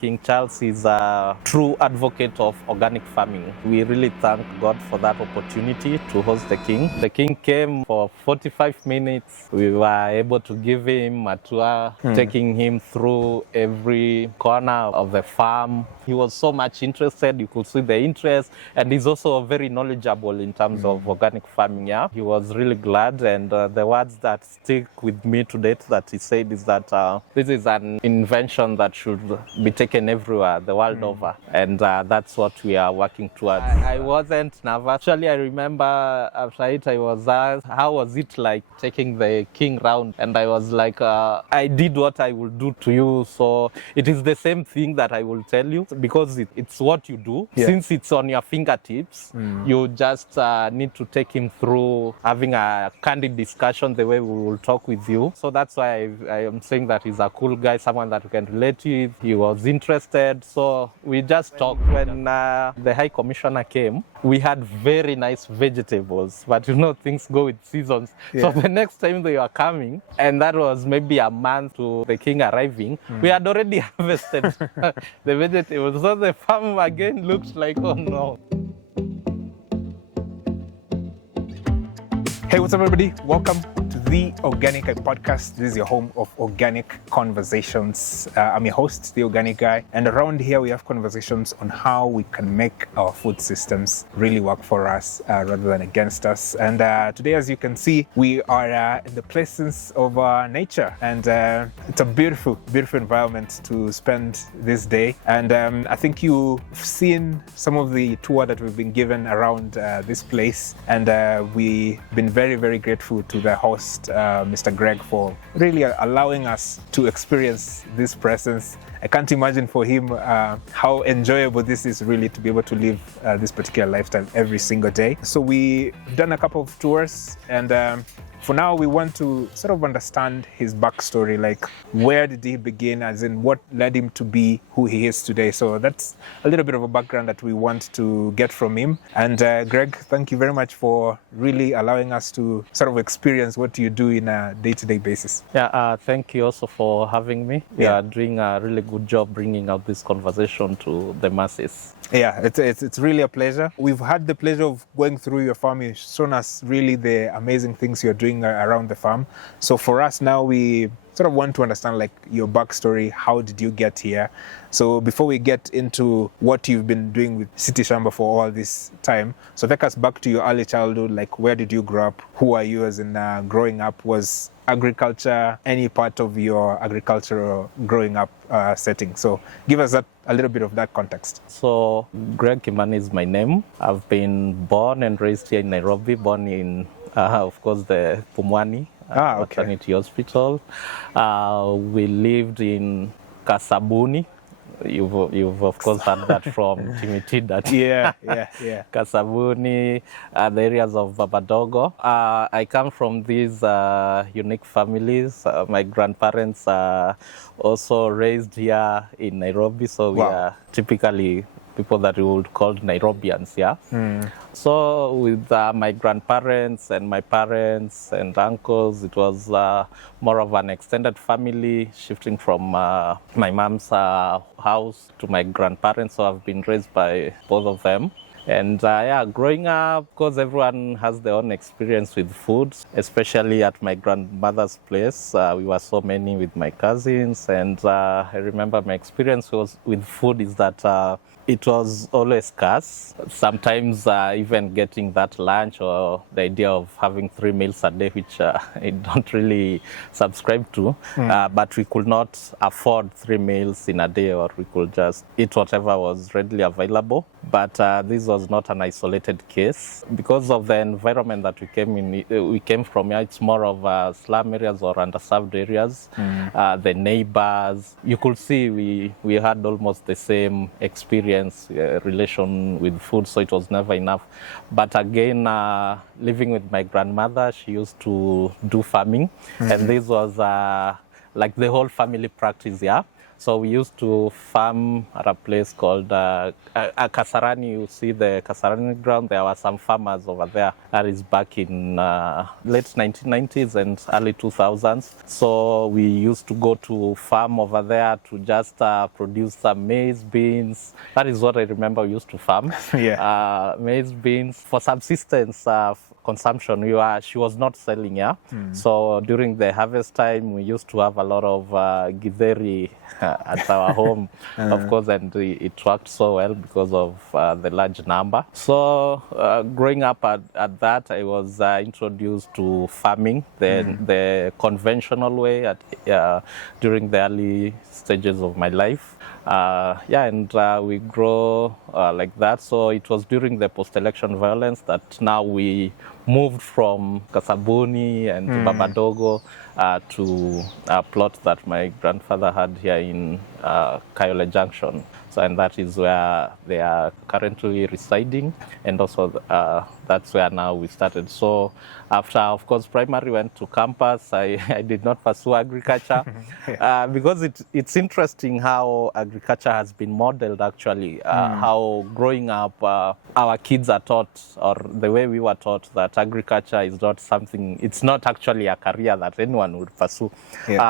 King Charles is a true advocate of organic farming. We really thank God for that opportunity to host the King. The King came for 45 minutes. We were able to give him a tour, taking him through every corner of the farm. He was so much interested. You could see the interest, and he's also very knowledgeable in terms of organic farming. Yeah, he was really glad, and the words that stick with me to date that he said is that this is an invention that should be taken everywhere, the world over, and that's what we are working towards. I wasn't nervous. Actually, I remember after it, I was asked, how was it like taking the King round? And I was like, I did what I will do to you. So it is the same thing that I will tell you, because it's what you do. Yeah. Since it's on your fingertips, you just need to take him through having a candid discussion the way we will talk with you. So that's why I am saying that he's a cool guy, someone that you can relate with. He was interested, so we just talked. When the High Commissioner came, we had very nice vegetables, but you know, things go with seasons. Yeah. So the next time they were coming, and that was maybe a month to the King arriving, we had already harvested the vegetables. So the farm again looked like, oh no. Hey, what's up, everybody? Welcome to the Organic Guy podcast. This is your home of organic conversations. I'm your host, the Organic Guy, and around here we have conversations on how we can make our food systems really work for us rather than against us. And today, as you can see, we are in the presence of nature, and it's a beautiful, beautiful environment to spend this day. And I think you've seen some of the tour that we've been given around this place, and we've been very, very grateful to the host, Mr. Greg, for really allowing us to experience this presence. I can't imagine for him how enjoyable this is really to be able to live this particular lifestyle every single day. So we've done a couple of tours, and for now, we want to sort of understand his backstory, like where did he begin, as in what led him to be who he is today. So that's a little bit of a background that we want to get from him. And Greg, thank you very much for really allowing us to sort of experience what you do in a day-to-day basis. Yeah, thank you also for having me. You are doing a really good job bringing out this conversation to the masses. Yeah, it's really a pleasure. We've had the pleasure of going through your farm. You've shown us really the amazing things you're doing around the farm. So for us now, we sort of want to understand like your backstory. How did you get here? So before we get into what you've been doing with City Shamba for all this time, so take us back to your early childhood. Like, where did you grow up? Who are you as in growing up? Was agriculture any part of your agricultural growing up setting? So give us a little bit of that context. So Greg Kimani is my name. I've been born and raised here in Nairobi, born in, of course, the Pumwani Maternity Hospital. We lived in Kasabuni. You've of course heard that from Timiti. That yeah. Kasabuni, the areas of Babadogo. I come from these unique families. My grandparents are also raised here in Nairobi, so we are typically people that we would call Nairobians, yeah. So with my grandparents and my parents and uncles, it was more of an extended family, shifting from my mom's house to my grandparents. So I've been raised by both of them. And growing up, of course, everyone has their own experience with food, especially at my grandmother's place. We were so many with my cousins, and I remember my experience with food is that it was always scarce. Sometimes even getting that lunch or the idea of having 3 meals a day, which I don't really subscribe to, but we could not afford 3 meals in a day, or we could just eat whatever was readily available. But this was not an isolated case. Because of the environment that we came from, it's more of slum areas or underserved areas. The neighbors, you could see we had almost the same experience, relation with food, so it was never enough. But again, living with my grandmother, she used to do farming, and this was like the whole family practice, yeah. So we used to farm at a place called Kasarani. You see the Kasarani ground. There were some farmers over there. That is back in late 1990s and early 2000s. So we used to go to farm over there to just produce some maize, beans. That is what I remember we used to farm. Maize, beans for subsistence consumption. She was not selling, So during the harvest time, we used to have a lot of githeri at our home, of course, and it worked so well because of the large number. So growing up at that, I was introduced to farming, the conventional way during the early stages of my life. And we grow like that. So it was during the post-election violence that now we moved from Kasabuni and Babadogo to a plot that my grandfather had here in Kayole Junction. So, and that is where they are currently residing, and also that's where now we started. So after, of course, primary went to campus, I did not pursue agriculture because it's interesting how agriculture has been modeled actually, how growing up our kids are taught, or the way we were taught, that agriculture is not something, it's not actually a career that anyone would pursue.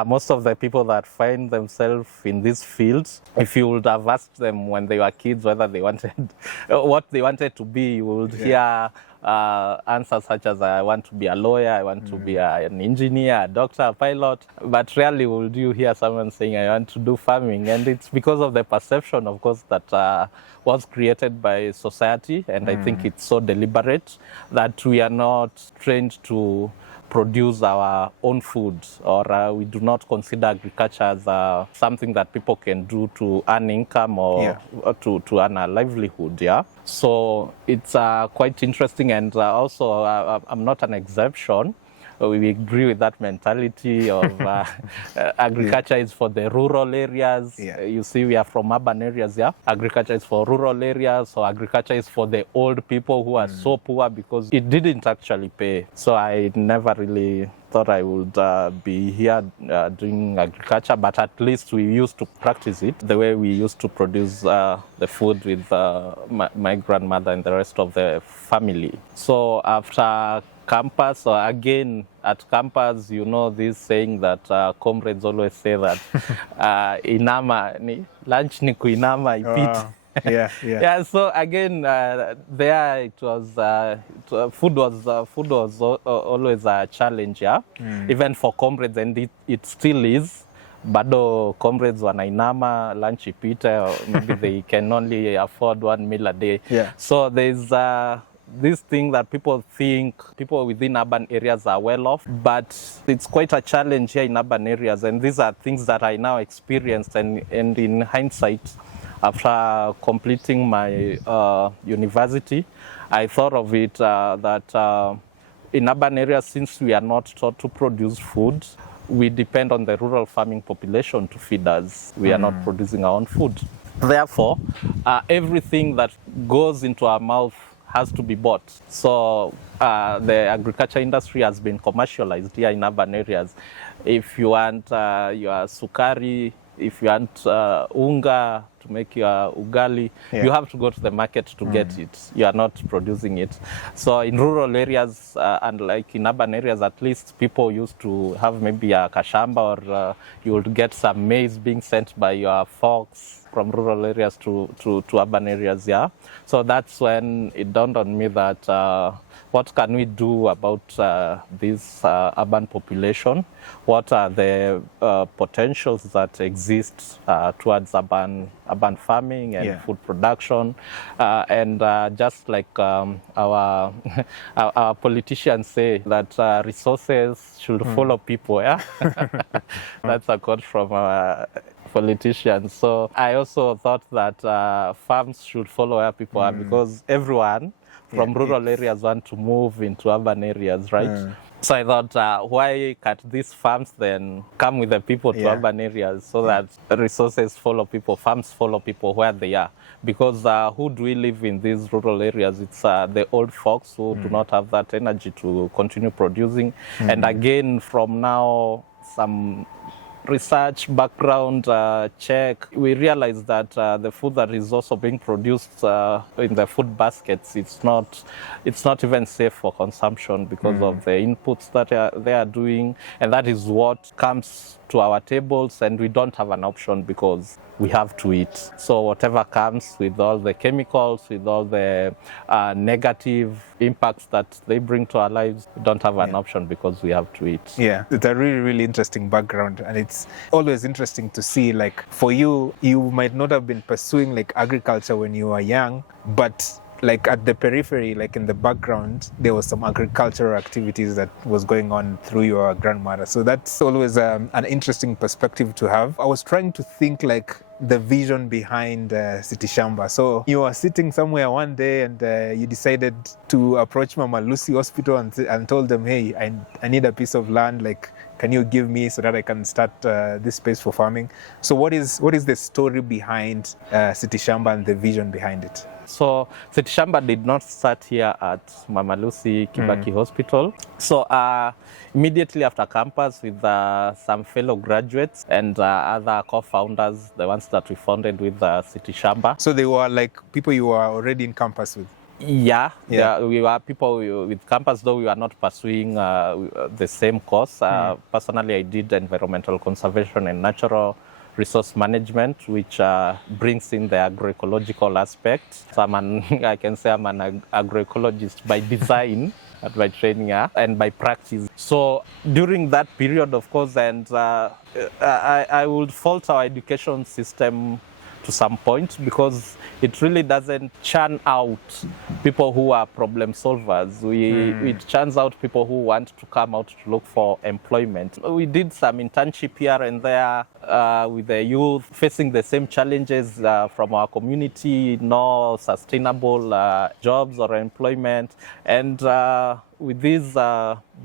Most of the people that find themselves in these fields, if you would have asked them when they were kids whether they wanted what they wanted to be, you would hear answers such as, I want to be a lawyer, I want to be an engineer, a doctor, a pilot. But rarely would you hear someone saying, I want to do farming. And it's because of the perception, of course, that was created by society. And I think it's so deliberate that we are not trained to produce our own food, or we do not consider agriculture as something that people can do to earn income or to earn a livelihood. So it's quite interesting, and also I'm not an exception. We agree with that mentality of agriculture is for the rural areas. You see, we are from urban areas. Agriculture is for rural areas. So agriculture is for the old people who are so poor because it didn't actually pay. So I never really thought I would be here doing agriculture, but at least we used to practice it the way we used to produce the food with my grandmother and the rest of the family. So after campus, or again at campus, you know this saying that comrades always say that inama lunch ni kuinama ipite. So again, there it was food was always a challenge, even for comrades, and it still is. Bado comrades wanainama lunch ipite, or maybe they can only afford one meal a day. So there's this thing that people think people within urban areas are well off, but it's quite a challenge here in urban areas. And these are things that I now experienced, and in hindsight, after completing my university, I thought of it that in urban areas, since we are not taught to produce food, we depend on the rural farming population to feed us. We are not producing our own food. Therefore, everything that goes into our mouth has to be bought. So the agriculture industry has been commercialized here in urban areas. If you want your sukari, if you want unga to make your ugali, you have to go to the market to get it. You are not producing it. So in rural areas, and like in urban areas, at least people used to have maybe a kashamba, or you would get some maize being sent by your folks from rural areas to urban areas. So that's when it dawned on me that what can we do about this urban population? What are the potentials that exist towards urban farming and food production? And just like our politicians say, that resources should follow people. That's a quote from our politicians. So I also thought that farms should follow where people are, because everyone from rural areas want to move into urban areas, right? So I thought, why can't these farms then come with the people to urban areas, so that resources follow people, farms follow people where they are? Because who do we live in these rural areas? It's the old folks who do not have that energy to continue producing. And again, from now, some research, background check, we realized that the food that is also being produced in the food baskets, it's not even safe for consumption because of the inputs that they are doing, and that is what comes to our tables, and we don't have an option because we have to eat. So whatever comes with all the chemicals, with all the negative impacts that they bring to our lives, we don't have an option because we have to eat. Yeah, it's a really, really interesting background, and it's always interesting to see, like, for you, you might not have been pursuing like agriculture when you were young, but like at the periphery, like in the background, there was some agricultural activities that was going on through your grandmother. So that's always an interesting perspective to have. I was trying to think like the vision behind City Shamba. So you were sitting somewhere one day and you decided to approach Mama Lucy Hospital and told them, hey, I need a piece of land, like, can you give me so that I can start this space for farming? So what is the story behind City Shamba and the vision behind it? So City Shamba did not start here at Mama Lucy Kibaki Hospital. So immediately after campus, with some fellow graduates and other co-founders, the ones that we founded with City Shamba. So they were like people you were already in campus with? Yeah, we were people with campus, though we were not pursuing the same course. Personally, I did environmental conservation and natural resource management, which brings in the agroecological aspect. So I can say I'm an agroecologist by design, by training and by practice. So during that period, of course, and I would fault our education system to some point because it really doesn't churn out people who are problem solvers. It churns out people who want to come out to look for employment. We did some internship here and there with the youth facing the same challenges from our community, no sustainable jobs or employment. And with this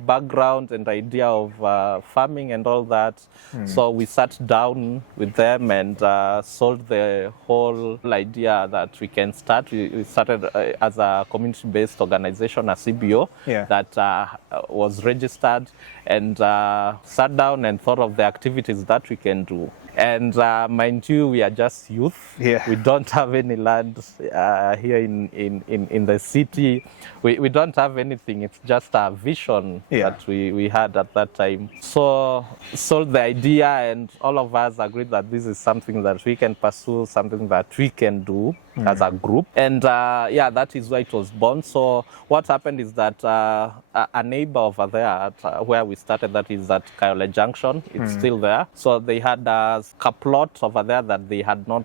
background and idea of farming and all that, so we sat down with them and sold the whole idea that we can start. We started as a community-based organization, a CBO, that was registered, and sat down and thought of the activities that we can do. And mind you, we are just youth. We don't have any land here in the city. We don't have anything. It's just a vision that we had at that time. So sold the idea, and all of us agreed that this is something that we can pursue, something that we can do as a group. And that is why it was born. So what happened is that a neighbor over there at where we started, that is at Kayole Junction, it's still there. So they had a plot over there that they had not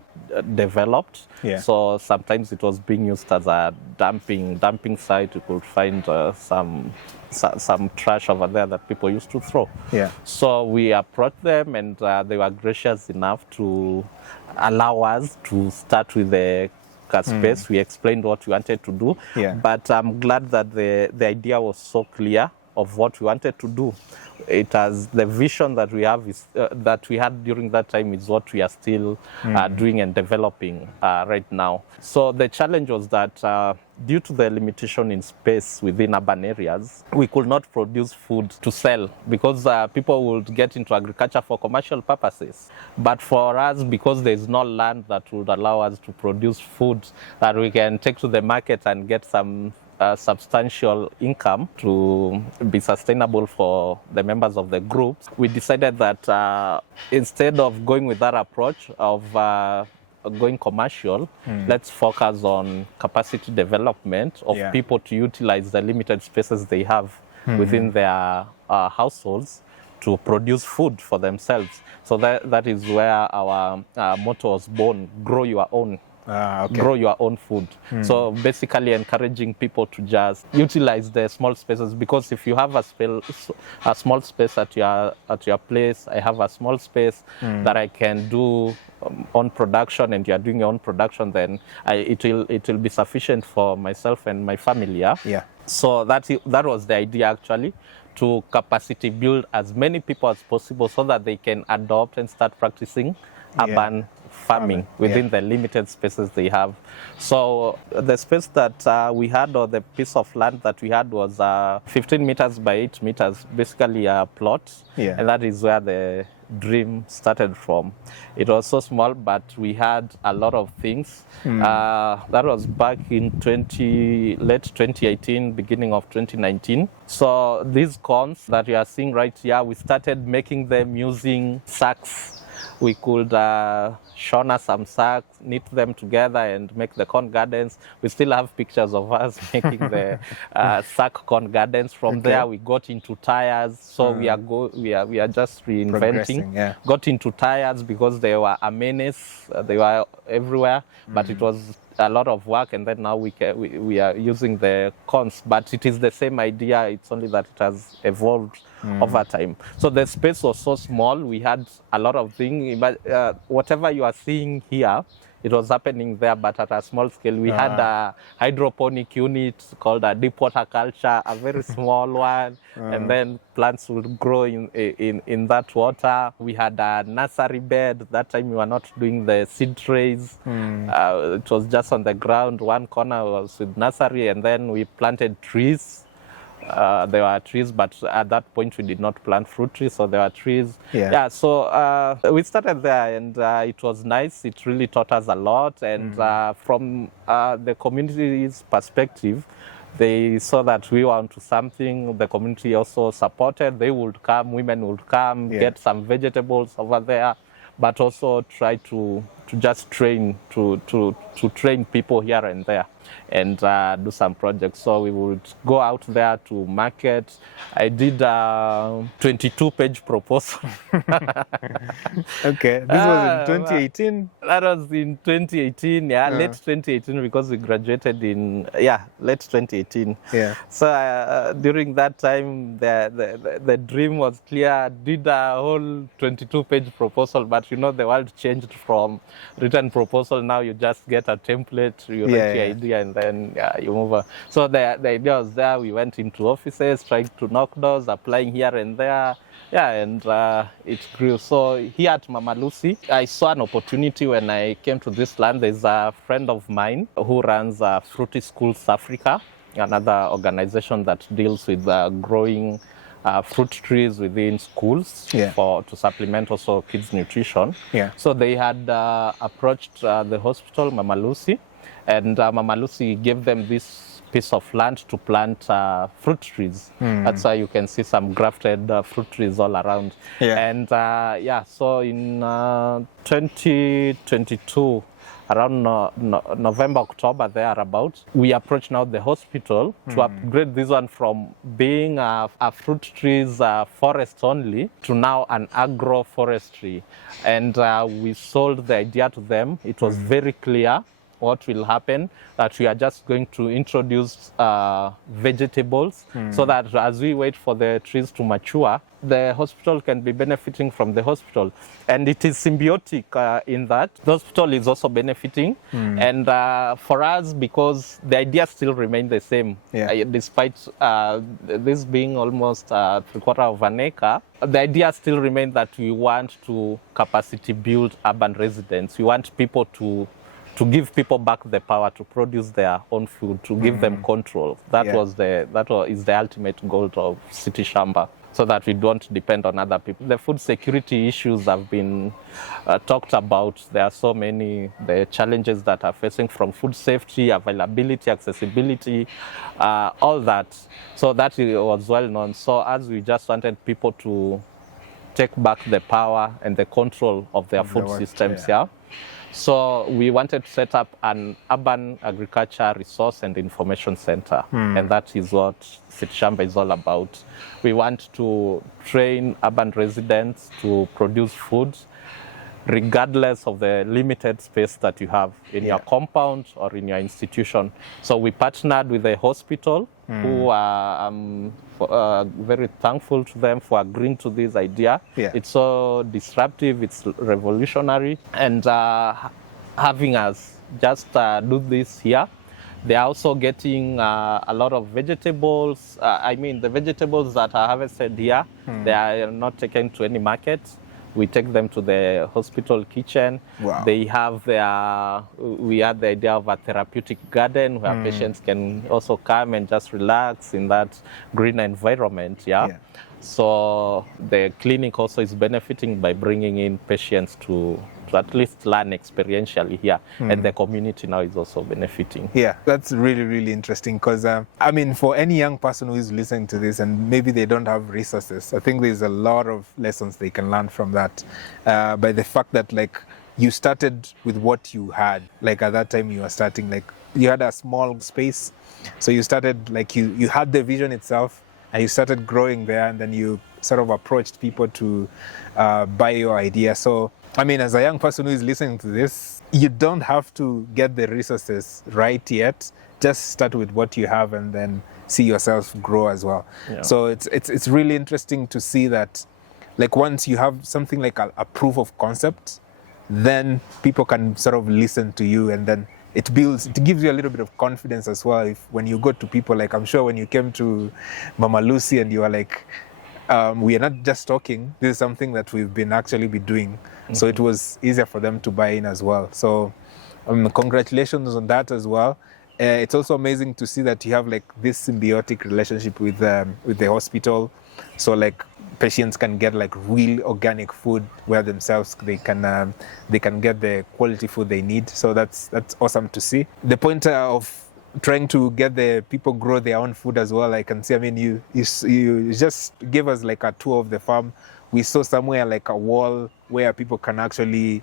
developed. So sometimes it was being used as a dumping site. You could find some trash over there that people used to throw. So we approached them, and they were gracious enough to allow us to start with the space. We explained what we wanted to do, but I'm glad that the idea was so clear of what we wanted to do. It has the vision that we have is that we had during that time is what we are still doing and developing right now. So the challenge was that due to the limitation in space within urban areas, we could not produce food to sell because people would get into agriculture for commercial purposes. But for us, because there is no land that would allow us to produce food that we can take to the market and get some substantial income to be sustainable for the members of the group, we decided that instead of going with that approach of going commercial, let's focus on capacity development of people to utilize the limited spaces they have within their households to produce food for themselves. So that is where our motto was born: grow your own. Grow your own food. So basically encouraging people to just utilize the small spaces, because if you have a small space at your place, I have a small space that I can do on production, and you are doing your own production, then it will be sufficient for myself and my family. So that was the idea, actually, to capacity build as many people as possible so that they can adopt and start practicing urban farming within the limited spaces they have. So the space that we had, or the piece of land that we had, was 15 meters by 8 meters, basically a plot. And that is where the dream started from. It was so small, but we had a lot of things. That was back in late 2018, beginning of 2019. So these corns that you are seeing right here, we started making them using sacks. We could shona some sacks, knit them together and make the corn gardens. We still have pictures of us making the sack corn gardens. From there, we got into tires. So we are just reinventing. Yeah. Got into tires because they were a menace. They were everywhere, but it was a lot of work. And then now we are using the corns, but it is the same idea. It's only that it has evolved over time. So the space was so small. We had a lot of things, but whatever you are seeing here, it was happening there, but at a small scale. We had a hydroponic unit called a deep water culture, a very small one, and then plants would grow in that water. We had a nursery bed. That time we were not doing the seed trays. It was just on the ground. One corner was with nursery, and then we planted trees. There were trees, but at that point we did not plant fruit trees, so there were trees. So we started there, and it was nice. It really taught us a lot, and from the community's perspective, they saw that we were onto something. The community also supported. They would come, women would come, get some vegetables over there, but also try to just train, to train people here and there, and do some projects. So we would go out there to market. I did a 22-page proposal. Okay, this was in 2018? That was in 2018, late 2018, because we graduated in, late 2018. So during that time, the dream was clear. Did a whole 22-page proposal, but the world changed from written proposal. Now you just get a template, you write your idea, and then you move on. So the idea was there. We went into offices, trying to knock doors, applying here and there. And it grew. So here at Mama Lucy, I saw an opportunity when I came to this land. There's a friend of mine who runs Fruity Schools Africa, another organization that deals with growing fruit trees within schools to supplement also kids' nutrition. So they had approached the hospital, Mama Lucy, and Mama Lucy gave them this piece of land to plant fruit trees. That's why you can see some grafted fruit trees all around. And so in 2022, around November, October, thereabout, we approached now the hospital to upgrade this one from being a fruit trees forest only to now an agroforestry. And we sold the idea to them. It was very clear what will happen, that we are just going to introduce vegetables so that as we wait for the trees to mature, the hospital can be benefiting from the hospital. And it is symbiotic in that the hospital is also benefiting. And for us, because the idea still remains the same, despite this being almost 3/4 of an acre, the idea still remains that we want to capacity build urban residents. We want people to give people back the power to produce their own food, to give them control. That is the ultimate goal of City Shamba, so that we don't depend on other people. The food security issues have been talked about. There are so many the challenges that are facing, from food safety, availability, accessibility, all that. So that was well known. So as we just wanted people to take back the power and the control of their food systems, so we wanted to set up an urban agriculture resource and information center. And that is what City Shamba is all about. We want to train urban residents to produce food regardless of the limited space that you have in your compound or in your institution. So we partnered with the hospital, who I'm very thankful to them for agreeing to this idea. It's so disruptive, it's revolutionary, and having us just do this here. They are also getting a lot of vegetables. I mean, the vegetables that are harvested here, they are not taken to any market. We take them to the hospital kitchen. They have we had the idea of a therapeutic garden where patients can also come and just relax in that green environment. So the clinic also is benefiting by bringing in patients to at least learn experientially here, and the community now is also benefiting. Yeah, that's really, really interesting because, I mean, for any young person who is listening to this and maybe they don't have resources, I think there's a lot of lessons they can learn from that by the fact that, like, you started with what you had. Like, at that time you were starting, like, you had a small space. So you started, like, you had the vision itself and you started growing there, and then you sort of approached people to buy your idea. So, I mean, as a young person who is listening to this, you don't have to get the resources right yet. Just start with what you have and then see yourself grow as well. Yeah. So it's really interesting to see that, like, once you have something like a proof of concept, then people can sort of listen to you, and then it gives you a little bit of confidence as well. If when you go to people, like, I'm sure when you came to Mama Lucy and you are like, we are not just talking, this is something that we've been actually be doing. So it was easier for them to buy in as well. So congratulations on that as well. It's also amazing to see that you have, like, this symbiotic relationship with the hospital. So, like, patients can get, like, real organic food where themselves they can get the quality food they need. So that's awesome to see. The point of trying to get the people grow their own food as well, I can see. I mean, you just give us, like, a tour of the farm. We saw somewhere, like, a wall where people can actually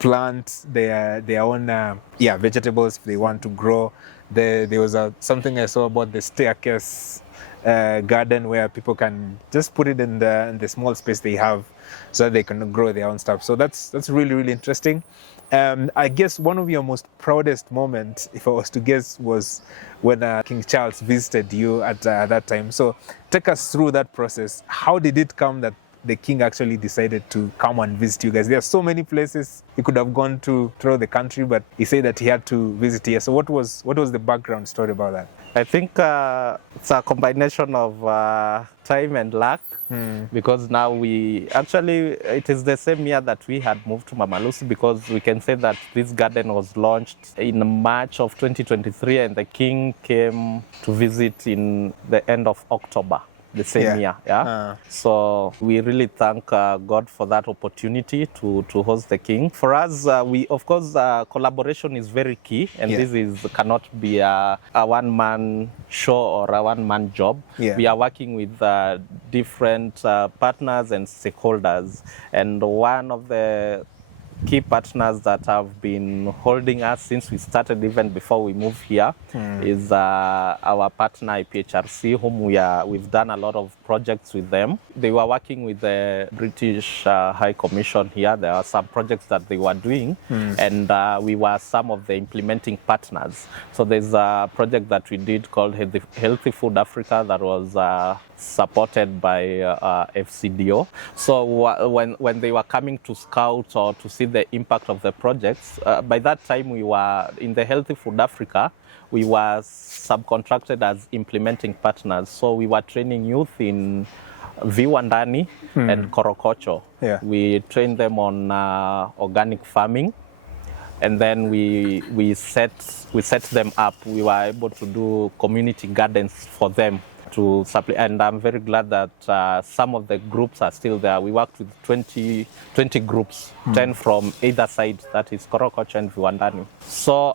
plant their own vegetables if they want to grow. There was something I saw about the staircase garden where people can just put it in the small space they have so that they can grow their own stuff. So that's really, really interesting. I guess one of your most proudest moments, if I was to guess, was when King Charles visited you at that time. So take us through that process. How did it come that the king actually decided to come and visit you guys? There are so many places he could have gone to throughout the country, but he said that he had to visit here. So what was the background story about that? I think it's a combination of time and luck, because now it is the same year that we had moved to Mama Lucy, because we can say that this garden was launched in March of 2023 and the king came to visit in the end of October the same year. So we really thank God for that opportunity to host the king. For us, we, of course, collaboration is very key, and this cannot be a one-man show or a one-man job. We are working with different partners and stakeholders, and one of the key partners that have been holding us since we started, even before we moved here, is our partner IPHRC, whom we've done a lot of projects with them. They were working with the British High Commission here. There are some projects that they were doing, and we were some of the implementing partners. So there's a project that we did called Healthy Food Africa that was supported by FCDO. So when they were coming to scout or to see the impact of the projects, by that time we were in the Healthy Food Africa, we were subcontracted as implementing partners. So we were training youth in Viwandani and Korokocho. We trained them on organic farming, and then we set them up. We were able to do community gardens for them to supply, and I'm very glad that some of the groups are still there. We worked with 20 groups, 10 from either side, that is Korokocho and Viwandani. So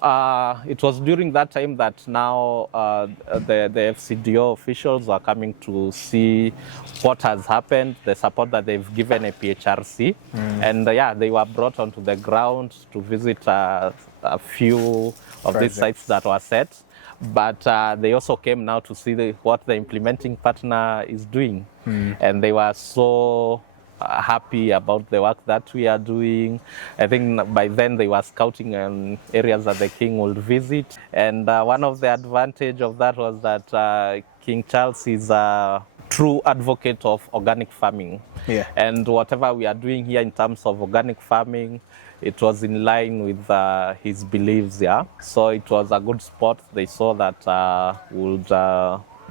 it was during that time that now the FCDO officials are coming to see what has happened, the support that they've given a PHRC, and they were brought onto the ground to visit a few of these sites that were set. But they also came now to see what the implementing partner is doing. And they were so happy about the work that we are doing. I think by then they were scouting areas that the king would visit. And one of the advantage of that was that King Charles is a true advocate of organic farming. And whatever we are doing here in terms of organic farming, it was in line with his beliefs, So it was a good spot. They saw that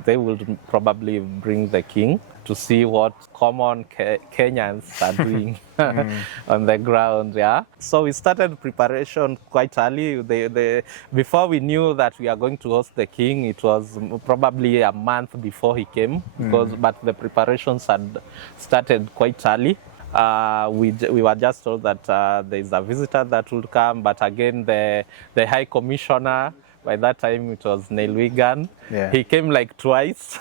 they would probably bring the king. to see what common Kenyans are doing on the ground. Yeah. So we started preparation quite early. Before we knew that we are going to host the king, it was probably a month before he came, but the preparations had started quite early. We were just told that there is a visitor that will come, but again the High Commissioner, by that time it was Neil Wigan, he came like twice.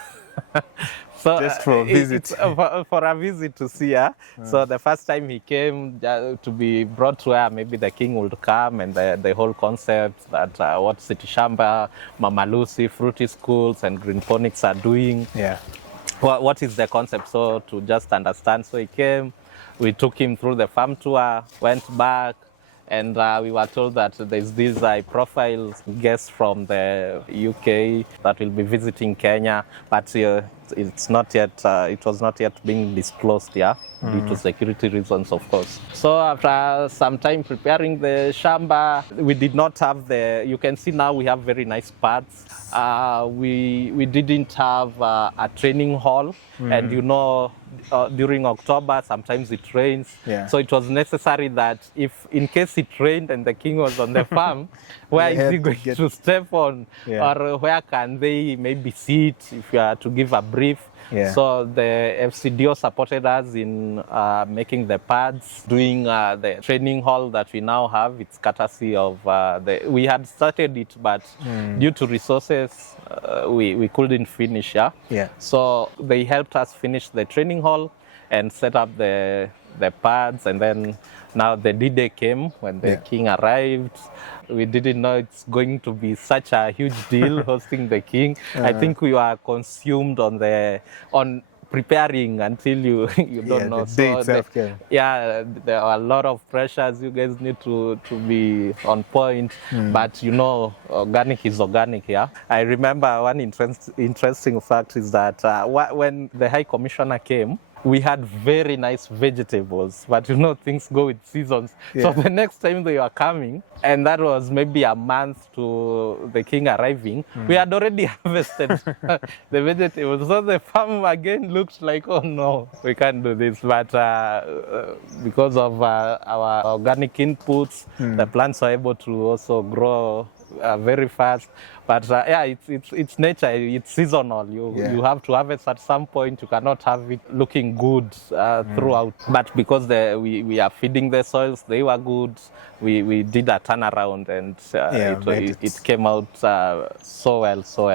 So just for a visit. For a visit to see her. So the first time he came to be brought to her, maybe the king would come, and the whole concept that what City Shamba, Mama Lucy, Fruity Schools, and Green Phonics are doing. Yeah. What is the concept? So to just understand. So he came, we took him through the farm tour, went back, and we were told that there's this profile guest from the UK that will be visiting Kenya, but it's not yet. It was not yet being disclosed, due to security reasons, of course. So after some time preparing the shamba, we did not have you can see now we have very nice pads. We didn't have a training hall, and during October sometimes it rains. So it was necessary that if in case it rained and the king was on the farm, where is he going to step on, or where can they maybe sit if you are to give a brief. So the FCDO supported us in making the pads, doing the training hall that we now have. It's courtesy of we had started it, but due to resources, we couldn't finish. So they helped us finish the training hall and set up the pads, and then now the D-Day came when the king arrived. We didn't know it's going to be such a huge deal hosting the king. I think we were consumed on preparing until you don't know. The day itself came. There are a lot of pressures. You guys need to be on point, but organic is organic. I remember one interesting fact is that when the High Commissioner came, we had very nice vegetables, but things go with seasons. So the next time they were coming, and that was maybe a month to the king arriving, we had already harvested the vegetables. So the farm again looked like, oh no, we can't do this. But because of our organic inputs, the plants are able to also grow very fast. But it's nature, it's seasonal. You have to harvest at some point. You cannot have it looking good throughout. But because we are feeding the soils, they were good. We did a turnaround, and it came out so well. So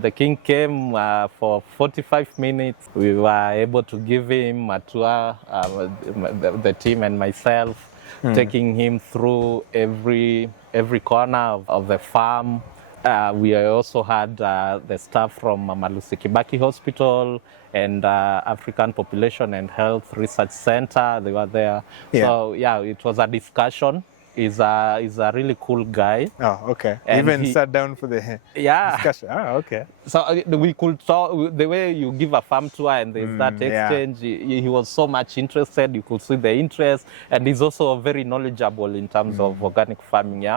the king came for 45 minutes. We were able to give him a tour, the team and myself, taking him through every corner of the farm. We also had the staff from Mama Lucy Kibaki Hospital and African Population and Health Research Center. They were there. So it was a discussion. He's a really cool guy. Oh, okay. And even sat down for the discussion. Oh, okay. So we could talk, the way you give a farm tour and there's that exchange, he was so much interested. You could see the interest, and he's also very knowledgeable in terms of organic farming.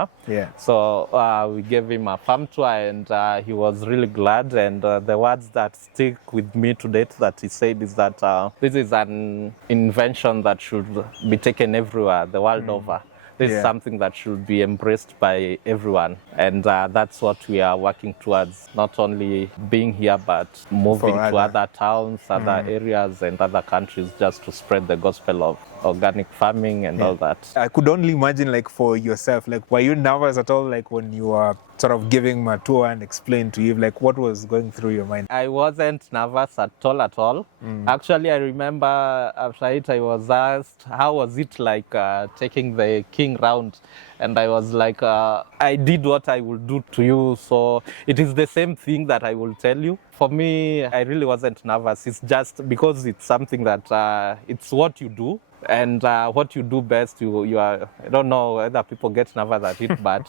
So we gave him a farm tour, and he was really glad. And the words that stick with me to date that he said is that this is an invention that should be taken everywhere, the world over. This is something that should be embraced by everyone. And that's what we are working towards, not only being here, but moving to other towns, other areas, and other countries, just to spread the gospel of organic farming and all that. I could only imagine, like, for yourself, like, were you nervous at all, like, when you were sort of giving him a tour and explain to you, like, what was going through your mind? I wasn't nervous at all. Actually, I remember after it, I was asked, how was it like taking the king round? And I was like, I did what I would do to you, so it is the same thing that I will tell you. For me, I really wasn't nervous. It's just because it's something that it's what you do. And what you do best, you are, I don't know whether people get nervous at it, but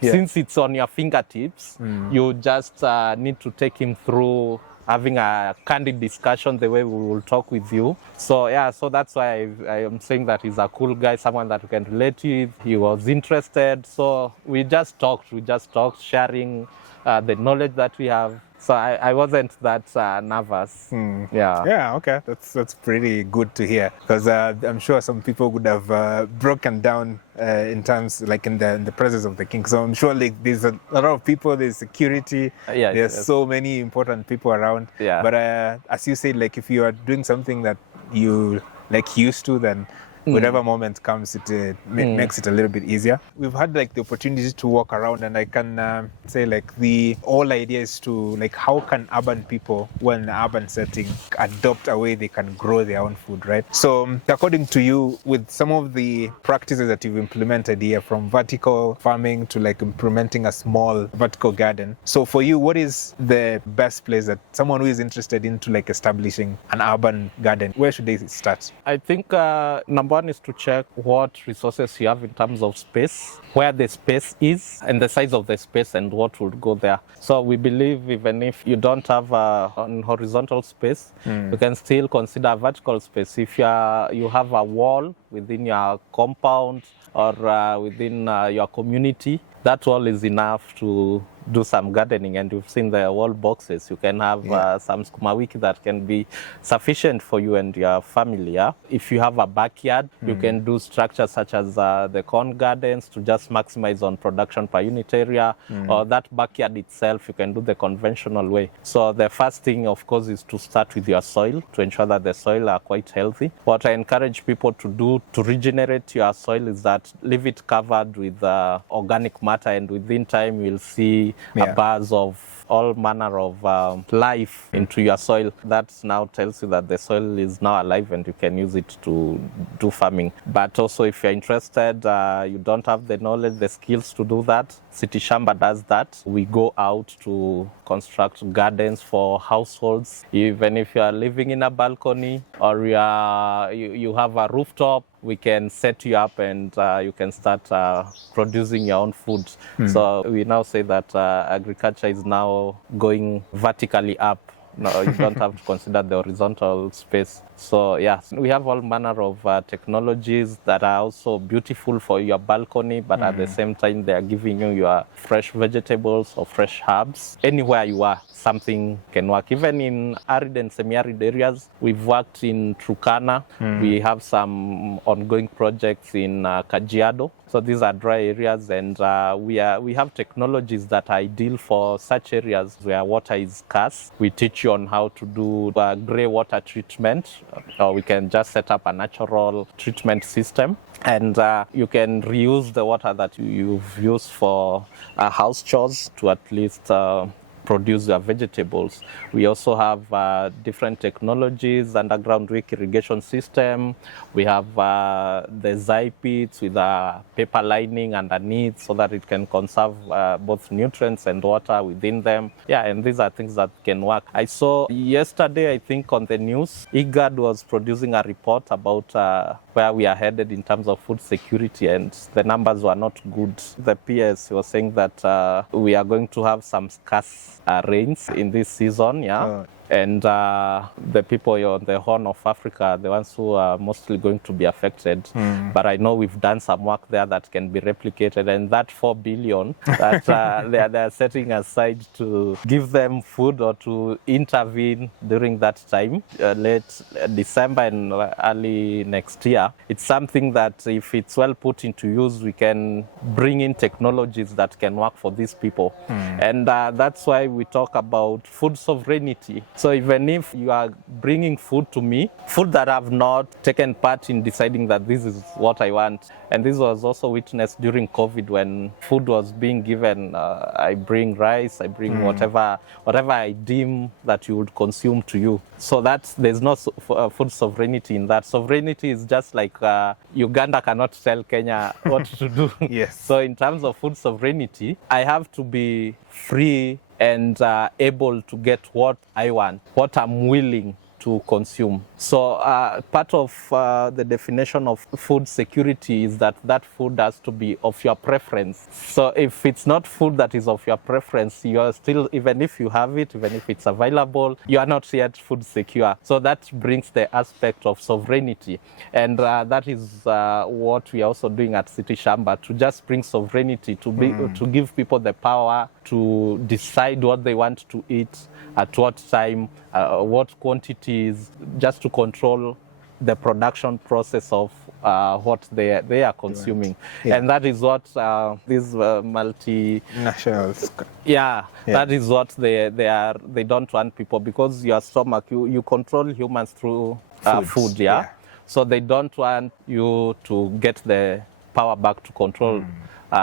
since it's on your fingertips, you just need to take him through having a candid discussion the way we will talk with you. So so that's why I am saying that he's a cool guy, someone that we can relate with. He was interested, so we just talked, sharing the knowledge that we have. So I wasn't that nervous. Yeah. Yeah, okay, that's pretty good to hear, because I'm sure some people would have broken down in terms like in the presence of the king. So I'm sure like there's a lot of people, there's security, Yes, there's yes. so many important people around. Yeah. But as you said, like if you are doing something that you like used to, then whatever moment comes, it makes it a little bit easier. We've had like the opportunity to walk around, and I can say like the whole idea is to like how can urban people, when in an urban setting, adopt a way they can grow their own food, right? So according to you, with some of the practices that you've implemented here, from vertical farming to like implementing a small vertical garden, so for you, what is the best place that someone who is interested into like establishing an urban garden, where should they start? I think number one is to check what resources you have in terms of space, where the space is, and the size of the space, and what would go there. So we believe even if you don't have an horizontal space, you can still consider a vertical space. If you have a wall within your compound or within your community, that wall is enough to do some gardening. And you've seen the wall boxes. You can have some sukuma wiki that can be sufficient for you and your family. Yeah? If you have a backyard, you can do structures such as the corn gardens to just maximize on production per unit area, or that backyard itself, you can do the conventional way. So the first thing, of course, is to start with your soil to ensure that the soil are quite healthy. What I encourage people to do to regenerate your soil is that leave it covered with organic matter, and within time you'll see a buzz of all manner of life into your soil. That now tells you that the soil is now alive and you can use it to do farming. But also, if you're interested, you don't have the knowledge, the skills to do that, City Shamba does that. We go out to construct gardens for households. Even if you are living in a balcony or you have a rooftop, we can set you up and you can start producing your own food. So we now say that agriculture is now going vertically up. No, you don't have to consider the horizontal space. So yeah, we have all manner of technologies that are also beautiful for your balcony, but at the same time, they are giving you your fresh vegetables or fresh herbs. Anywhere you are, something can work. Even in arid and semi-arid areas, we've worked in Turkana. We have some ongoing projects in Kajiado. So these are dry areas, and we have technologies that are ideal for such areas where water is scarce. We teach you on how to do grey water treatment, or we can just set up a natural treatment system. And you can reuse the water that you've used for house chores to at least produce your vegetables. We also have different technologies, underground drip irrigation system. We have the Zai pits with a paper lining underneath so that it can conserve both nutrients and water within them. Yeah, and these are things that can work. I saw yesterday, I think on the news, IGAD was producing a report about where we are headed in terms of food security, and the numbers were not good. The PS was saying that we are going to have some scarce rains in this season, and the people on the Horn of Africa are the ones who are mostly going to be affected. But I know we've done some work there that can be replicated, and that 4 billion that they're setting aside to give them food or to intervene during that time, late December and early next year, it's something that if it's well put into use, we can bring in technologies that can work for these people. And that's why we talk about food sovereignty. So even if you are bringing food to me, food that I've not taken part in deciding that this is what I want, and this was also witnessed during COVID when food was being given, I bring rice, I bring whatever I deem that you would consume to you. So there's no food sovereignty in that. Sovereignty is just like Uganda cannot tell Kenya what to do. Yes. So in terms of food sovereignty, I have to be free and able to get what I want, what I'm willing to consume. So part of the definition of food security is that that food has to be of your preference. So if it's not food that is of your preference, you are still, even if you have it, even if it's available, you are not yet food secure. So that brings the aspect of sovereignty. And that is what we are also doing at City Shamba, to just bring sovereignty, to give people the power to decide what they want to eat, at what time, what quantities, just to control the production process of what they are consuming. Yeah. And that is what these nationals. Yeah, that is what they don't want people, because your stomach, you control humans through food, yeah? So they don't want you to get the power back to control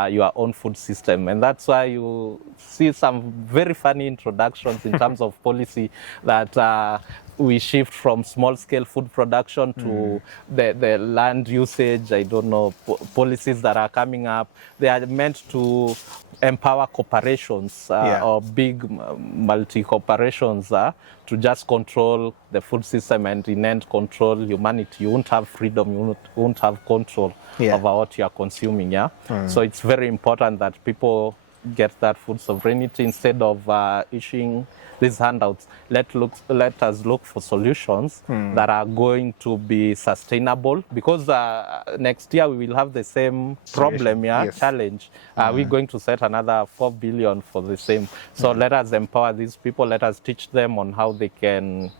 your own food system. And that's why you see some very funny introductions in terms of policy, that we shift from small-scale food production to the land usage, I don't know, policies that are coming up. They are meant to empower corporations or big multi-corporations to just control the food system and in end control humanity. You won't have freedom, you won't have control over what you are consuming, So it's very important that people get that food sovereignty instead of issuing these handouts. Let us look for solutions that are going to be sustainable, because next year we will have the same problem, challenge. We're going to set another 4 billion for the same. So let us empower these people. Let us teach them on how they can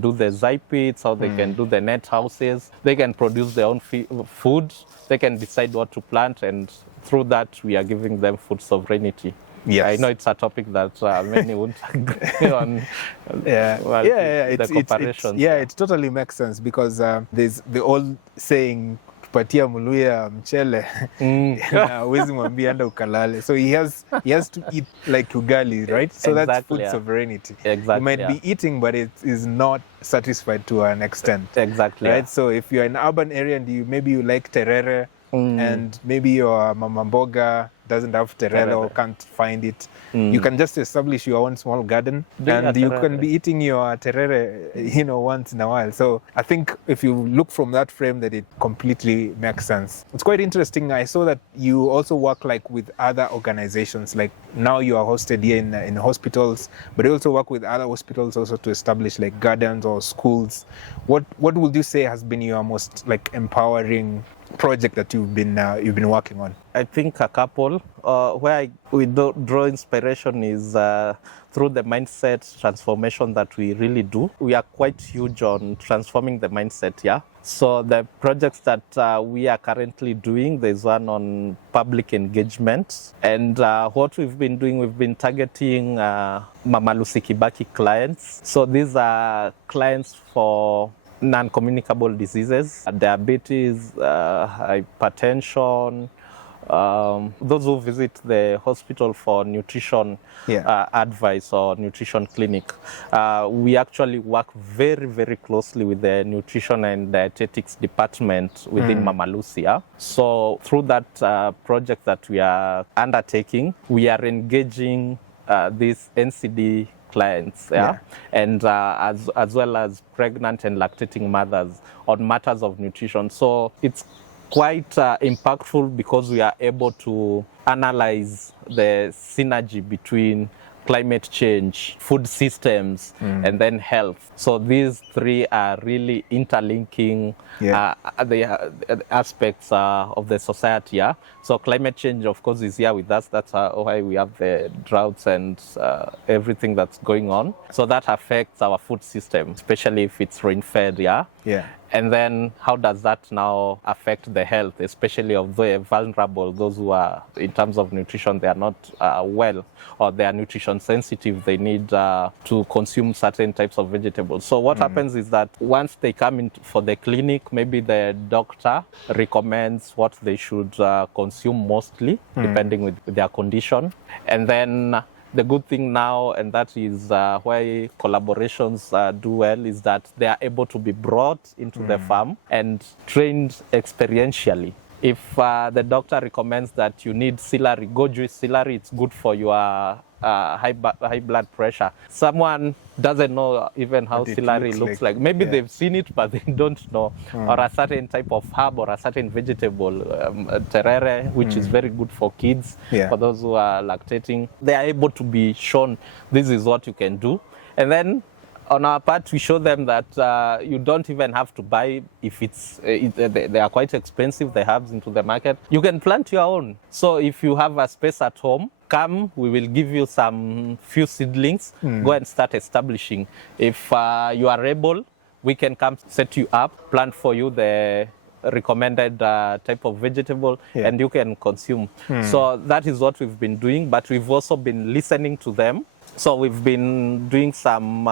do the zai pits, how they can do the net houses. They can produce their own food. They can decide what to plant, and through that we are giving them food sovereignty. Yes. I know it's a topic that many won't agree on. The corporations. It totally makes sense, because there's the old saying, patia muluya mchele huwezi mwambia enda ukalale. So he has to eat like ugali, right? So that's food sovereignty. Exactly. You might be eating, but it is not satisfied to an extent. Exactly. Right? So if you're in an urban area and maybe you like terere, and maybe your mama mboga doesn't have terere or can't find it, you can just establish your own small garden and you can be eating your terere, once in a while. So I think if you look from that frame, that it completely makes sense. It's quite interesting. I saw that you also work with other organizations. Like now you are hosted here in hospitals, but you also work with other hospitals also to establish gardens or schools. What would you say has been your most empowering project that you've been working on? I think a couple. Where we draw inspiration is through the mindset transformation that we really do. We are quite huge on transforming the mindset, So the projects that we are currently doing, there's one on public engagement. And what we've been doing, we've been targeting Mama Lucy Kibaki clients. So these are clients for non-communicable diseases, diabetes, hypertension, those who visit the hospital for nutrition advice or nutrition clinic. We actually work very, very closely with the nutrition and dietetics department within Mama Lucy. So through that project that we are undertaking, we are engaging these NCD clients, and as well as pregnant and lactating mothers on matters of nutrition. So it's quite impactful, because we are able to analyze the synergy between climate change, food systems, and then health. So these three are really interlinking the aspects of the society. So climate change, of course, is here with us. That's why we have the droughts and everything that's going on. So that affects our food system, especially if it's rain-fed. And then how does that now affect the health, especially of the vulnerable, those who are, in terms of nutrition, they are not well, or they are nutrition sensitive, they need to consume certain types of vegetables. So what happens is that once they come in for the clinic, maybe the doctor recommends what they should consume mostly, depending with their condition. And then the good thing now, and that is why collaborations do well, is that they are able to be brought into the farm and trained experientially. If the doctor recommends that you need celery, go juice celery, it's good for your high blood pressure. Someone doesn't know even how What it celery looks looks like. like. Maybe Yeah. they've seen it, but they don't know. Or a certain type of herb or a certain vegetable, terere, which is very good for kids, Yeah. for those who are lactating. They are able to be shown this is what you can do. And then on our part, we show them that you don't even have to buy if they are quite expensive, the herbs into the market. You can plant your own. So if you have a space at home, come, we will give you some few seedlings, go and start establishing. If you are able, we can come set you up, plant for you the recommended type of vegetable, and you can consume. So that is what we've been doing, but we've also been listening to them. So we've been doing some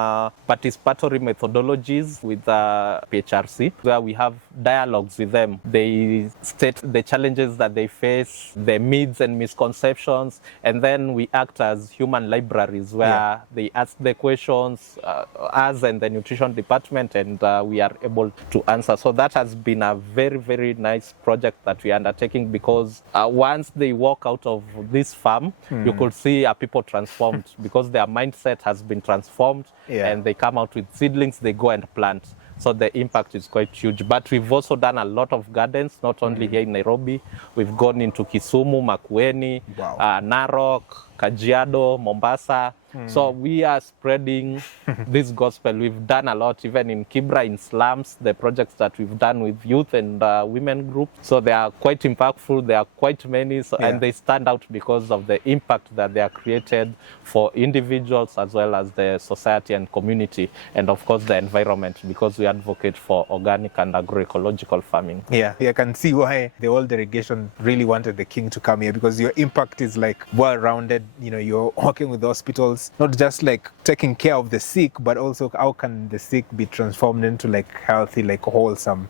participatory methodologies with PHRC, where we have dialogues with them. They state the challenges that they face, the myths and misconceptions, and then we act as human libraries where they ask the questions, us and the nutrition department, and we are able to answer. So that has been a very, very nice project that we are undertaking, because once they walk out of this farm, you could see people transformed because their mindset has been transformed, and they come out with seedlings, they go and plant. So the impact is quite huge. But we've also done a lot of gardens, not only here in Nairobi. We've gone into Kisumu, Makueni, Narok, Kajiado, Mombasa. So we are spreading this gospel. We've done a lot, even in Kibra, in slums, the projects that we've done with youth and women groups. So they are quite impactful. There are quite many, and they stand out because of the impact that they are created for individuals as well as the society and community, and of course the environment, because we advocate for organic and agroecological farming. Yeah, I can see why the whole delegation really wanted the king to come here, because your impact is like well-rounded. You know, you're working with hospitals, not just like taking care of the sick, but also how can the sick be transformed into like healthy, like wholesome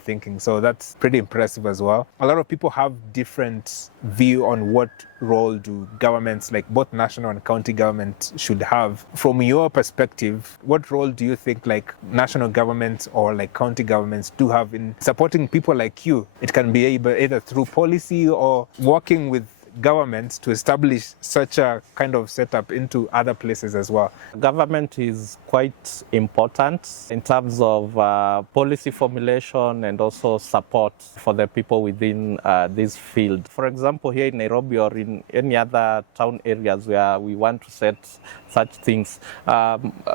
thinking. So that's pretty impressive as well. A lot of people have different view on what role do governments, like both national and county government, should have. From your perspective, what role do you think like national governments or like county governments do have in supporting people like you? It can be either through policy or working with governments to establish such a kind of setup into other places as well. Government is quite important in terms of policy formulation and also support for the people within this field. For example, here in Nairobi or in any other town areas where we want to set such things,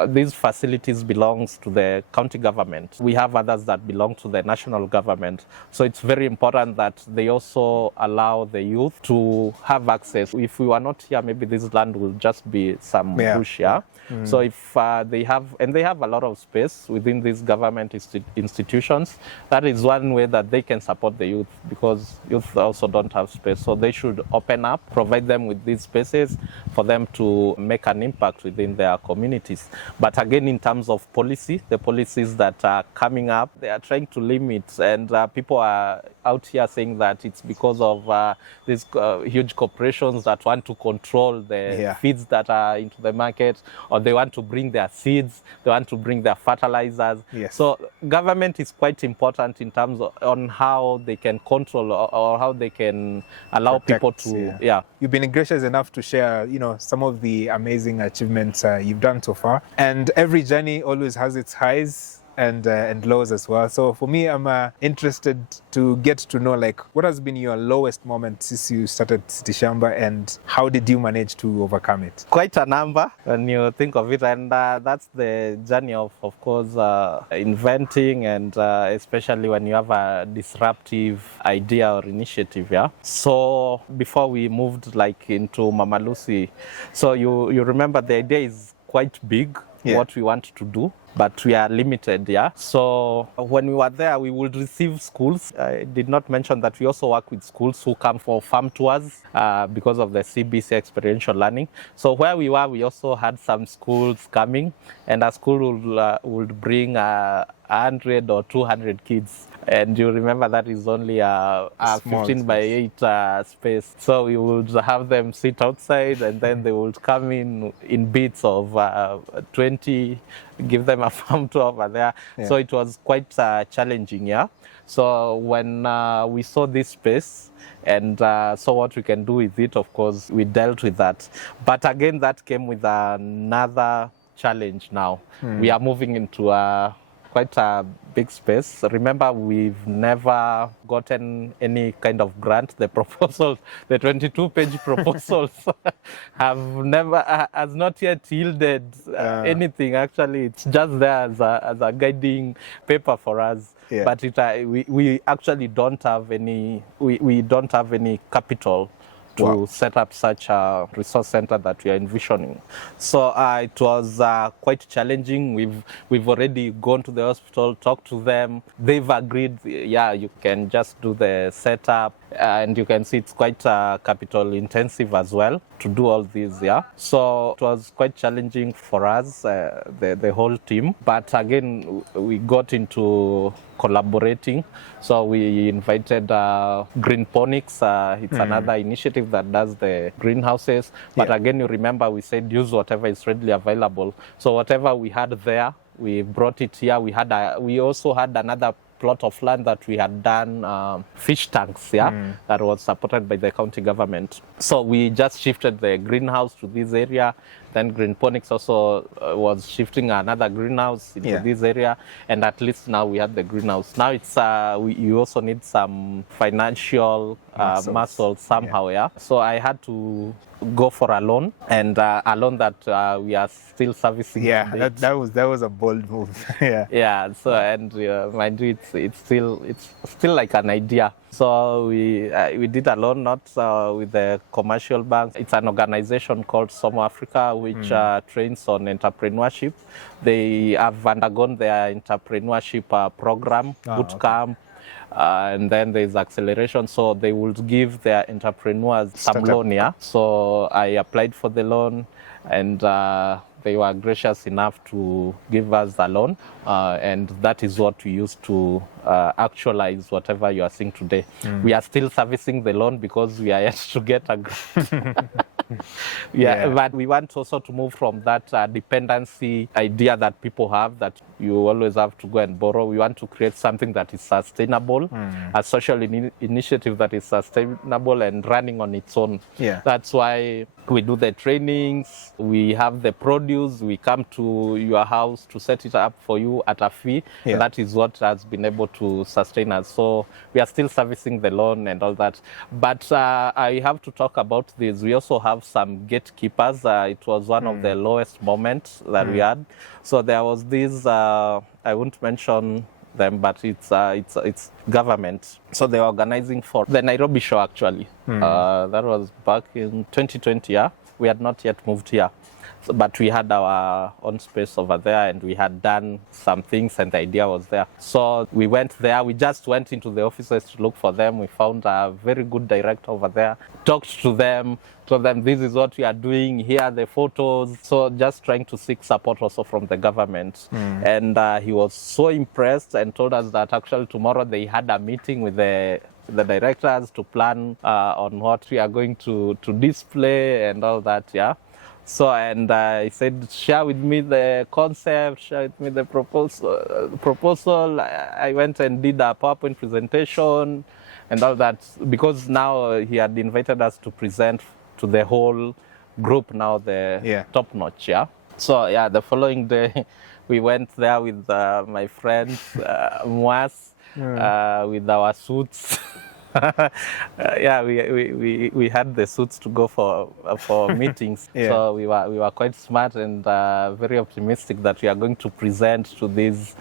these facilities belongs to the county government. We have others that belong to the national government. So it's very important that they also allow the youth to have access. If we were not here, maybe this land will just be some bush here. So if they have a lot of space within these government institutions, that is one way that they can support the youth, because youth also don't have space. So they should open up, provide them with these spaces for them to make an impact within their communities. But again, in terms of policy, the policies that are coming up, they are trying to limit, and people are out here saying that it's because of these huge corporations that want to control the feeds that are into the market, or they want to bring their seeds, they want to bring their fertilizers. So government is quite important in terms of on how they can control or how they can allow people to, You've been gracious enough to share, you know, some of the amazing achievements you've done so far. And every journey always has its highs and lows as well. So for me, I'm interested to get to know, like, what has been your lowest moment since you started City Shamba, and how did you manage to overcome it? Quite a number when you think of it, and that's the journey of course, inventing, and especially when you have a disruptive idea or initiative. So before we moved like into Mama Lucy, so you remember the idea is quite big, what we want to do, but we are limited. So when we were there, we would receive schools. I did not mention that we also work with schools who come for farm tours because of the CBC experiential learning. So where we were, we also had some schools coming, and a school would bring 100 or 200 kids. And you remember that is only a 15 by 8 space. So we would have them sit outside, and then they would come in bits of 20, give them a farm tour over there. So it was quite challenging, So when we saw this space and saw what we can do with it, of course, we dealt with that. But again, that came with another challenge now. We are moving into quite a big space. Remember, we've never gotten any kind of grant. The proposals, the 22-page proposals, has not yet yielded anything. Actually, it's just there as a guiding paper for us. Yeah. But we actually don't have any. We don't have any capital to set up such a resource center that we are envisioning. So it was quite challenging. We've already gone to the hospital, talked to them. They've agreed, yeah, you can just do the setup. And you can see it's quite capital intensive as well to do all these, yeah. So it was quite challenging for us, the whole team. But again, we got into collaborating. So we invited Green Ponics. It's another initiative that does the greenhouses. But again, you remember we said use whatever is readily available. So whatever we had there, we brought it here. We also had another plot of land that we had done fish tanks, that was supported by the county government. So we just shifted the greenhouse to this area. Then Green Ponics also was shifting another greenhouse into this area, and at least now we have the greenhouse. Now it's you also need some financial muscle somehow, So I had to go for a loan, and a loan that we are still servicing. Yeah, that was a bold move. Yeah. So and mind you, it's still like an idea. So we did a loan, not with the commercial banks. It's an organization called Slum Africa, which trains on entrepreneurship. They have undergone their entrepreneurship program, boot camp. And then there's acceleration, so they will give their entrepreneurs some loan. So I applied for the loan, and they were gracious enough to give us the loan, and that is what we used to actualize whatever you are seeing today. We are still servicing the loan because we are yet to get a grant. But we want also to move from that dependency idea that people have, that you always have to go and borrow. We want to create something that is sustainable, a social initiative that is sustainable and running on its own. That's why we do the trainings, we have the produce, we come to your house to set it up for you at a fee. That is what has been able to sustain us. So we are still servicing the loan and all that. But I have to talk about this. We also have some gatekeepers. It was one of the lowest moments that we had. So there was this, I won't mention them, but it's government. So they were organizing for the Nairobi show, actually. That was back in 2020. We had not yet moved here. So, but we had our own space over there, and we had done some things, and the idea was there. So we went there. We just went into the offices to look for them. We found a very good director over there, talked to them, told them this is what we are doing, here are the photos. So just trying to seek support also from the government. And he was so impressed and told us that actually tomorrow they had a meeting with the directors to plan on what we are going to display and all that, So, and I said, share with me the concept, share with me the proposal. I went and did a PowerPoint presentation and all that, because now he had invited us to present to the whole group, now the top notch, So, the following day, we went there with my friends, Mwas, with our suits. We had the suits to go for meetings. So we were quite smart and very optimistic that we are going to present to these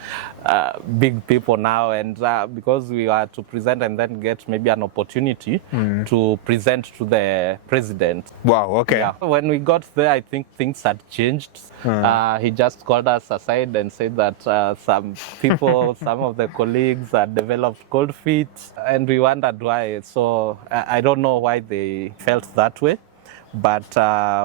big people now, and because we were to present and then get maybe an opportunity to present to the president. Wow, okay. When we got there, I think things had changed. He just called us aside and said that some people, some of the colleagues had developed cold feet, and we wondered why. So I don't know why they felt that way, but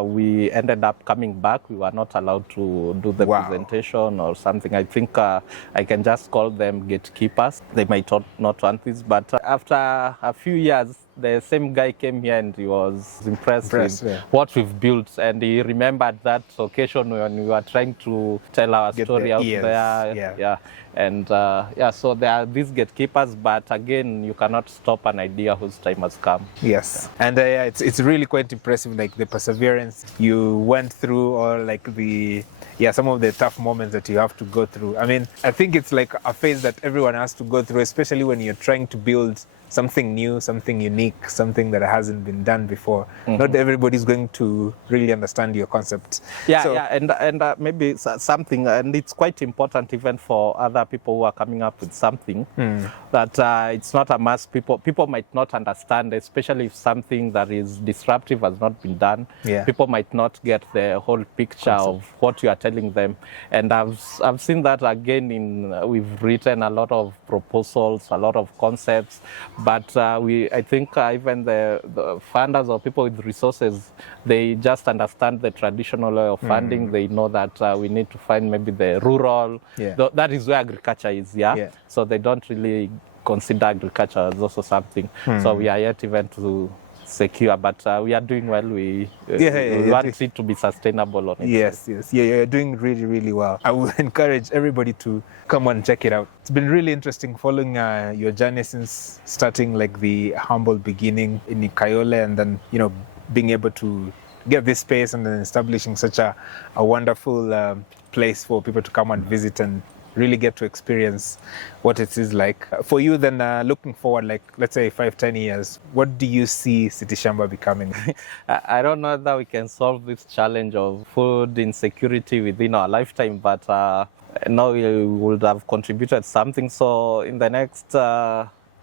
we ended up coming back. We were not allowed to do the presentation or something. I think I can just call them gatekeepers. They might not want this, but after a few years, the same guy came here and he was impressed with yeah. what we've built, and he remembered that occasion when we were trying to tell our Get story the out ears, there. yeah. And so there are these gatekeepers, but again, you cannot stop an idea whose time has come. Yes, and it's really quite impressive, like the perseverance you went through, or like some of the tough moments that you have to go through. I mean, I think it's like a phase that everyone has to go through, especially when you're trying to build something new, something unique, something that hasn't been done before. Not everybody's going to really understand your concept. And maybe something, and it's quite important even for other people who are coming up with something, that it's not a must. People might not understand, especially if something that is disruptive has not been done. Yeah. People might not get the whole picture of what you are telling them. And I've seen that again we've written a lot of proposals, a lot of concepts, but I think even the funders or people with resources, they just understand the traditional way of funding. They know that we need to find maybe the rural. That is where agriculture is. So they don't really consider agriculture as also something. So we are yet even to secure, but we are doing well. We want it to be sustainable on it. Yes. You're doing really, really well. I would encourage everybody to come and check it out. It's been really interesting following your journey since starting like the humble beginning in Kayole, and then being able to get this space and then establishing such a wonderful place for people to come and visit and really get to experience what it is like. For you then, looking forward, like let's say 5-10 years, what do you see City Shamba becoming? I don't know that we can solve this challenge of food insecurity within our lifetime, but now we would have contributed something. So in the next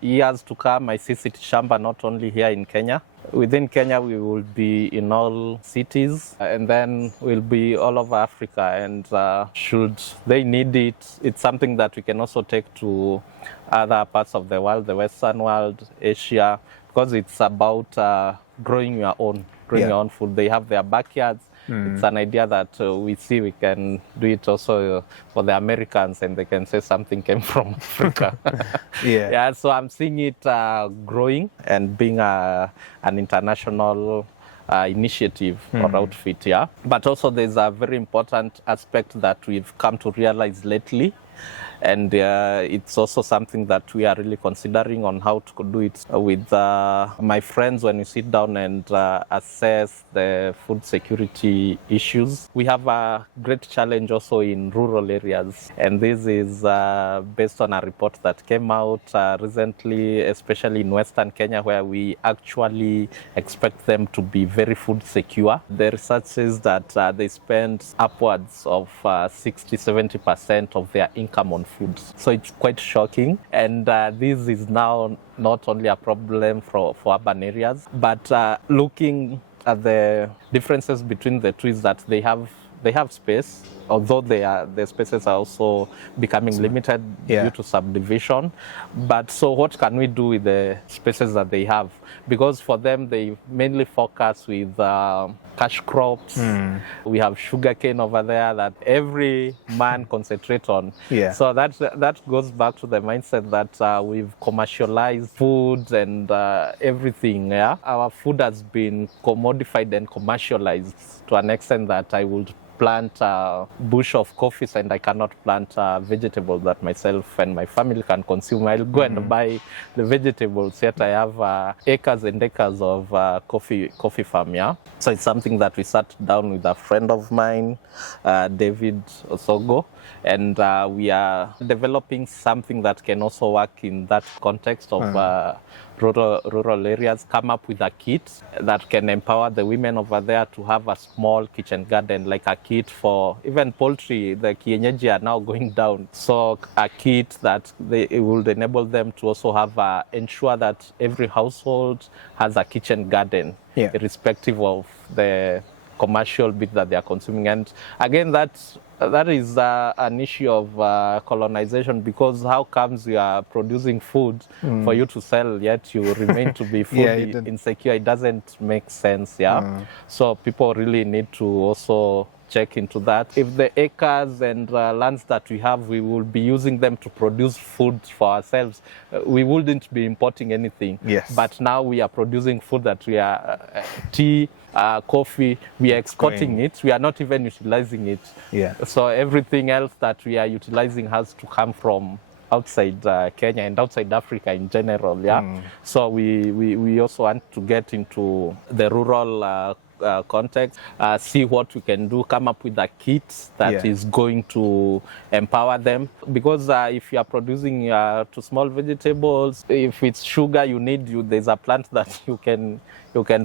years to come, I see City Shamba not only here in Kenya. Within Kenya, we will be in all cities, and then we'll be all over Africa. And should they need it, it's something that we can also take to other parts of the world, the Western world, Asia, because it's about growing your own food. They have their backyards. It's an idea that we see we can do it also for the Americans, and they can say something came from Africa. So I'm seeing it growing and being an international initiative or outfit. But also there's a very important aspect that we've come to realize lately. And it's also something that we are really considering on how to do it with my friends when we sit down and assess the food security issues. We have a great challenge also in rural areas. And this is based on a report that came out recently, especially in Western Kenya, where we actually expect them to be very food secure. The research says that they spend upwards of 60-70% of their income on food. So it's quite shocking. And this is now not only a problem for urban areas, but looking at the differences between the two is that they have space, although the spaces are also becoming limited due to subdivision. But so what can we do with the spaces that they have? Because for them, they mainly focus with cash crops. We have sugarcane over there that every man concentrates on. So that goes back to the mindset that we've commercialized food and everything. Our food has been commodified and commercialized to an extent that I would plant a bush of coffees and I cannot plant vegetables that myself and my family can consume. I'll go and buy the vegetables, yet I have acres and acres of coffee farm. So it's something that we sat down with a friend of mine, David Osogo, and we are developing something that can also work in that context of rural areas, come up with a kit that can empower the women over there to have a small kitchen garden, like a kit for even poultry. The kienyeji are now going down. So a kit that it will enable them to also have ensure that every household has a kitchen garden, irrespective of the commercial bit that they are consuming. And again, that is an issue of colonization, because how comes you are producing food for you to sell, yet you remain to be food insecure? It doesn't make sense. So people really need to also check into that. If the acres and lands that we have, we will be using them to produce food for ourselves. We wouldn't be importing anything. Yes. But now we are producing food that we are tea, coffee, we are exporting it. We are not even utilizing it. Yeah. So everything else that we are utilizing has to come from outside Kenya and outside Africa in general, yeah. So we also want to get into the rural context, see what we can do, come up with a kit that is going to empower them. Because if you are producing to small vegetables, if it's sugar you need, there's a plant that you can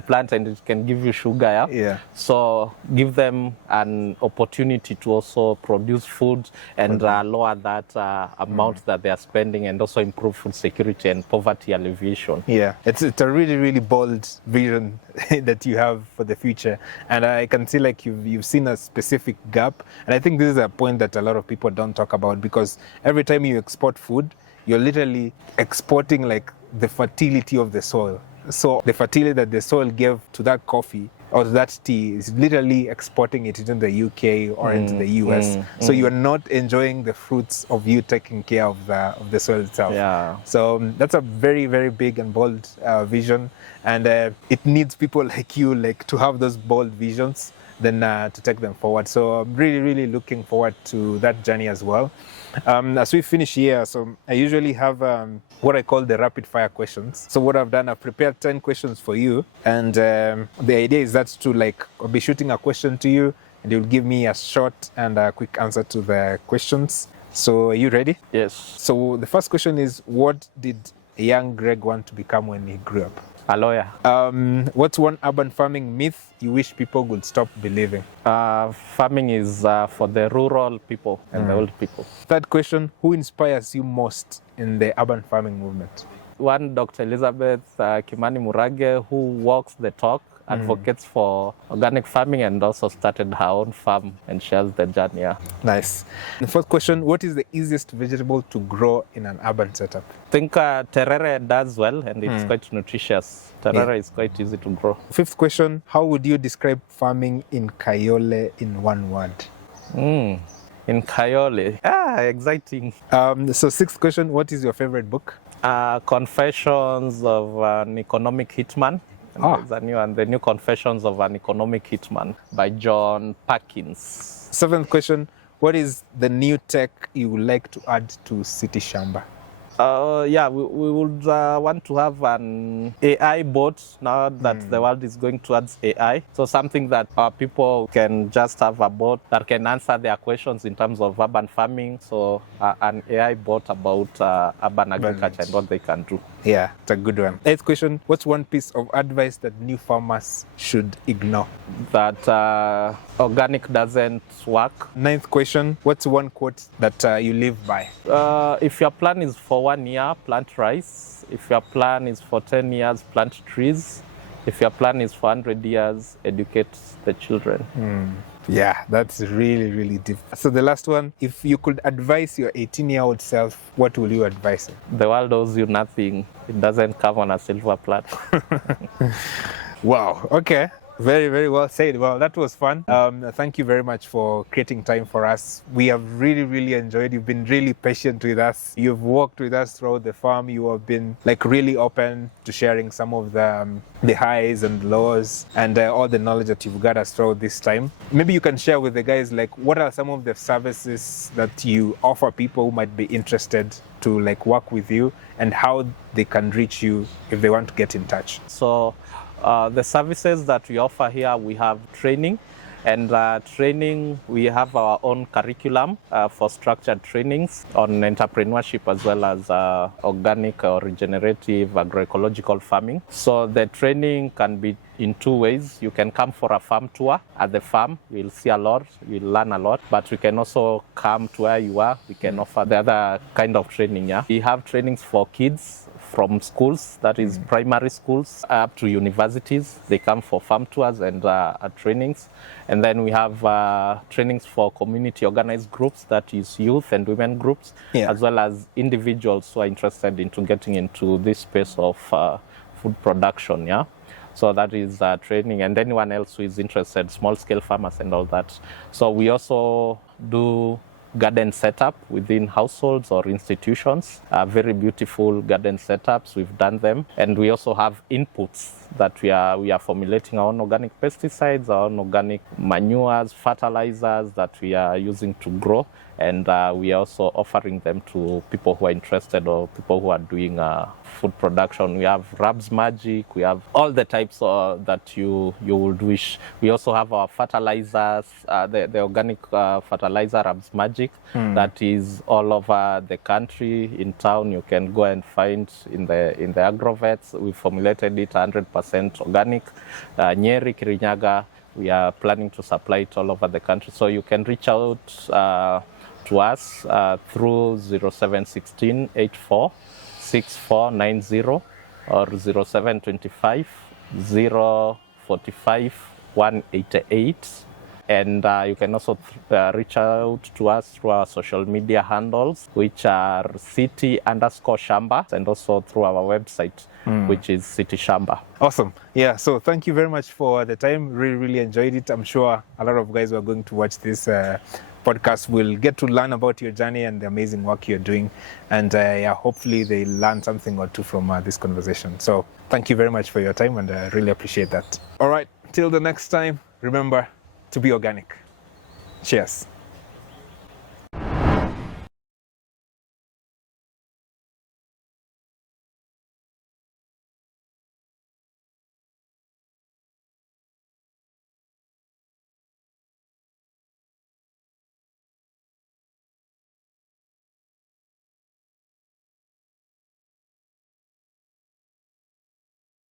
plant and it can give you sugar. Yeah? So give them an opportunity to also produce food and lower that amount that they are spending, and also improve food security and poverty alleviation. Yeah, it's a really, really bold vision that you have for the future. And I can see like you've seen a specific gap. And I think this is a point that a lot of people don't talk about, because every time you export food, you're literally exporting like the fertility of the soil. So the fertility that the soil gave to that coffee or that tea is literally exporting it into the UK or into the US. So you're not enjoying the fruits of you taking care of the soil itself. Yeah. So that's a very, very big and bold vision. And it needs people like you to have those bold visions, then to take them forward. So I'm really, really looking forward to that journey as well. As we finish here, so I usually have what I call the rapid fire questions. So what I've done, I've prepared 10 questions for you. And the idea is that to I'll be shooting a question to you and you'll give me a short and a quick answer to the questions. So are you ready? Yes. So the first question is, what did a young Greg want to become when he grew up? A lawyer. What's one urban farming myth you wish people would stop believing? Farming is for the rural people and the old people. Third question, who inspires you most in the urban farming movement? One, Dr. Elizabeth Kimani Murage, who walks the talk, advocates for organic farming, and also started her own farm and shares the journey. Yeah. Nice. The fourth question, what is the easiest vegetable to grow in an urban setup? I think terere does well, and it's quite nutritious. Terere is quite easy to grow. Fifth question, how would you describe farming in Kayole in one word? In Kayole. Exciting. So sixth question, what is your favorite book? Confessions of an Economic Hitman. There's a new one, The New Confessions of an Economic Hitman by John Perkins. Seventh question, what is the new tech you would like to add to City Shamba? We would want to have an AI bot now that the world is going towards AI. So something that people can just have a bot that can answer their questions in terms of urban farming. So an AI bot about urban agriculture and what they can do. Yeah, it's a good one. Eighth question, what's one piece of advice that new farmers should ignore? That organic doesn't work. Ninth question, what's one quote that you live by? If your plan is for 1 year, plant rice. If your plan is for 10 years, plant trees. If your plan is for 100 years, educate the children. Yeah, that's really, really deep. So the last one, if you could advise your 18-year-old self, what will you advise him? The world owes you nothing. It doesn't come on a silver platter. Wow, okay. Very, very well said. Well, that was fun. Thank you very much for creating time for us. We have really, really enjoyed. You've been really patient with us. You've walked with us throughout the farm. You have been really open to sharing some of the highs and lows and all the knowledge that you've got us throughout this time. Maybe you can share with the guys what are some of the services that you offer people who might be interested to work with you, and how they can reach you if they want to get in touch. So the services that we offer here, we have training, and training, we have our own curriculum for structured trainings on entrepreneurship as well as organic or regenerative agroecological farming. So the training can be in two ways. You can come for a farm tour at the farm. You'll see a lot, you'll learn a lot, but we can also come to where you are. We can offer the other kind of training. Yeah, we have trainings for kids from schools, that is primary schools, up to universities. They come for farm tours and trainings. And then we have trainings for community organized groups, that is youth and women groups, as well as individuals who are interested into getting into this space of food production. Yeah. So that is training, and anyone else who is interested, small-scale farmers and all that. So we also do garden setup within households or institutions, very beautiful garden setups. We've done them, and we also have inputs that we are formulating our own organic pesticides, our own organic manures, fertilizers that we are using to grow, and we are also offering them to people who are interested or people who are doing food production. We have Rabs Magic, we have all the types that you would wish. We also have our fertilizers, the organic fertilizer Rabs Magic, that is all over the country. In town, you can go and find in the agrovets. We formulated it 100% organic. Nyeri, Kirinyaga, we are planning to supply it all over the country. So you can reach out to us through 0716 84 6490 or 0725 045 188. And you can also reach out to us through our social media handles, which are city_shamba, and also through our website, which is City Shamba. Awesome. Yeah, so thank you very much for the time. Really enjoyed it. I'm sure a lot of guys who are going to watch this podcast will get to learn about your journey and the amazing work you're doing. And yeah, hopefully they learn something or two from this conversation. So thank you very much for your time, and I really appreciate that. All right, till the next time, remember to be organic. Cheers.